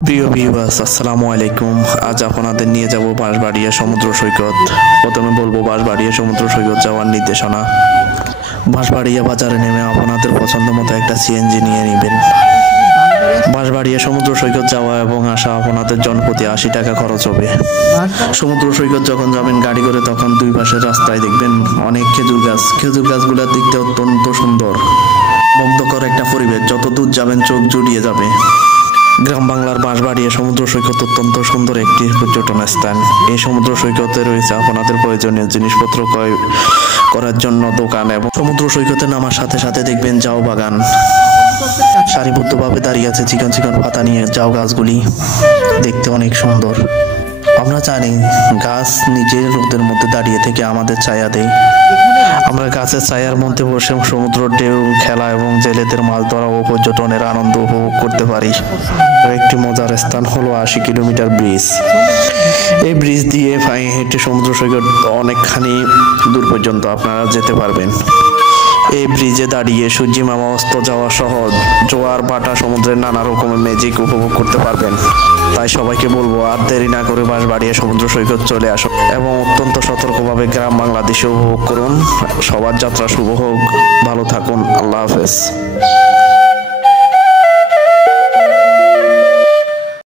প্রিয় ভিউয়ার্স, আসসালামু আলাইকুম। আজ আপনাদের নিয়ে যাব বাঁশবাড়িয়া সমুদ্র সৈকত। প্রথমে বলবো বাঁশবাড়িয়া সমুদ্র সৈকত যাওয়ার নির্দেশনা। বাঁশবাড়িয়া বাজারে নেমে আপনাদের পছন্দ মতো একটা সিএনজি নিয়ে নেবেন। বাঁশবাড়িয়া সমুদ্র সৈকত যাওয়া এবং আসা আপনাদের জনপ্রতি 80 টাকা খরচ হবে। সমুদ্র সৈকত যখন যাবেন গাড়ি করে, তখন দুই পাশের রাস্তায় দেখবেন অনেক খেজুর গাছ। খেজুর গাছগুলো দেখতে অত্যন্ত সুন্দর, মুগ্ধকর একটা পরিবেশ। যত দূর যাবেন চোখ জুড়িয়ে যাবে। গ্রাম বাংলার বাঁশবাড়িয়া সমুদ্র সৈকত অত্যন্ত সুন্দর একটি পর্যটন স্থান। এই সমুদ্র সৈকতে রয়েছে আপনাদের প্রয়োজনীয় জিনিসপত্র ক্রয় করার জন্য দোকান, এবং সমুদ্র সৈকতে নামার সাথে সাথে দেখবেন ঝাউ বাগান। সারিবদ্ধভাবে দাঁড়িয়ে আছে চিকন চিকন পাতা নিয়ে ঝাউ গাছগুলি, দেখতে অনেক সুন্দর। আমরা জানি গাছ নিজের রোদের মধ্যে দাঁড়িয়ে থেকে আমাদের ছায়া দেয়। আমরা গাছের ছায়ার মধ্যে বসে সমুদ্র ঢেউ খেলা এবং জেলেদের মাছ ধরা ও পর্যটনের আনন্দ উপভোগ করতে পারি। একটি মজার স্থান হলো 80 কিলোমিটার ব্রিজ। এই ব্রিজ দিয়ে পায়ে হেঁটে সমুদ্র সৈকত অনেকখানি দূর পর্যন্ত আপনারা যেতে পারবেন। এই ব্রিজে দাঁড়িয়ে সূর্যি মামা অস্ত যাওয়া সহ জোয়ার ভাটা সমুদ্রের নানা রকমের ম্যাজিক উপভোগ করতে পারবেন। তাই সবাইকে বলবো, আর দেরি না করে বাঁশবাড়িয়া সমুদ্র সৈকত চলে আসুন এবং অত্যন্ত সতর্কভাবে গ্রাম বাংলাদেশে উপভোগ করুন। সবার যাত্রা শুভ হোক, ভালো থাকুন, আল্লাহ হাফেজ।